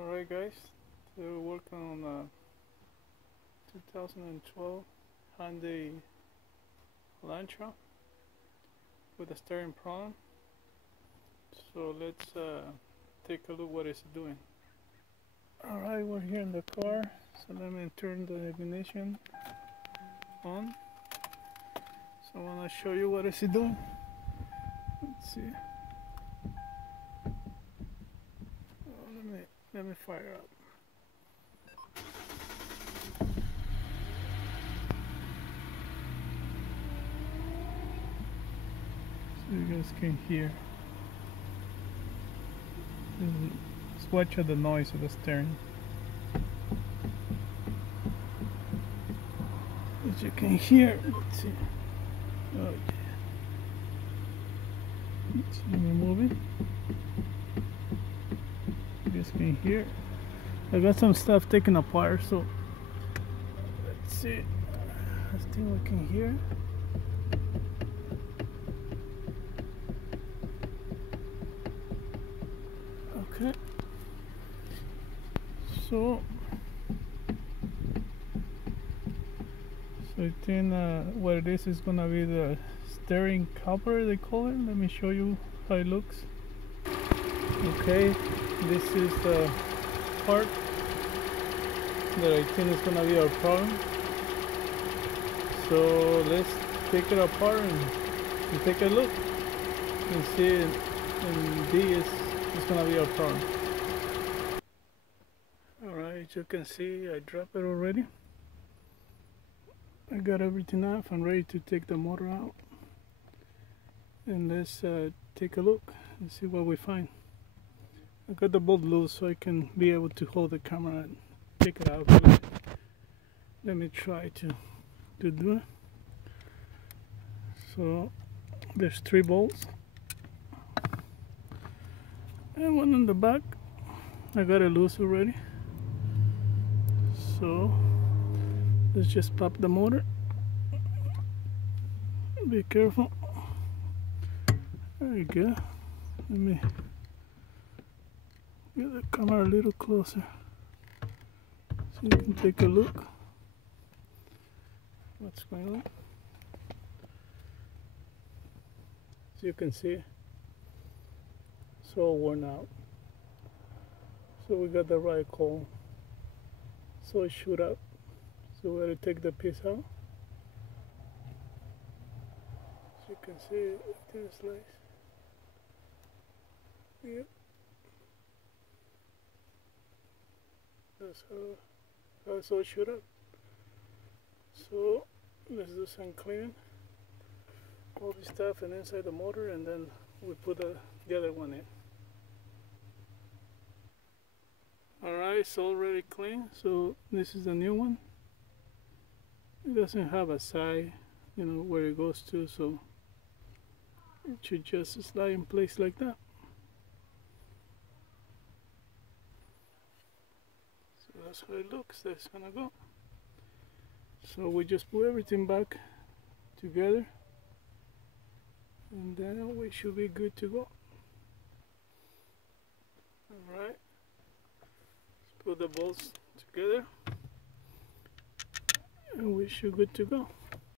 Alright guys, today we're working on 2012 Hyundai Elantra with a steering problem. So let's take a look what it's doing. Alright, we're here in the car, so let me turn the ignition on. So I want to show you what it's doing. Let's see. Let me fire up. So you guys can hear. Just watch the noise of the steering. As you can hear, let's see. Oh yeah. Let me move it. You guys can hear. I got some stuff taken apart, so let's see. I think we can hear. Okay. So I think what it is gonna be the steering cover, they call it. Let me show you how it looks. Okay, this is the part that I think is gonna be our problem. So let's take it apart and take a look and see, and this is gonna be our problem. Alright, as you can see, I dropped it already. I got everything off. I'm ready to take the motor out, and let's take a look and see what we find. I got the bolt loose so I can be able to hold the camera and take it out. Let me try to do it. So there's 3 bolts and one in the back. I got it loose already. So let's just pop the motor. Be careful. There you go. Let me get the camera a little closer so you can take a look what's going on. As you can see, it's all worn out. So we got the right hole, so it shoot up. So we're going to take the piece out. As you can see, everything is nice. Yep. That's how it's all shoot up. So let's do some cleaning. All the stuff and inside the motor, and then we put the other one in. Alright, it's already clean. So this is the new one. It doesn't have a side, where it goes to, so it should just slide in place like that. So that's how it looks. That's gonna go. So we just put everything back together, and then we should be good to go. Alright, let's put the bolts together and we should be good to go.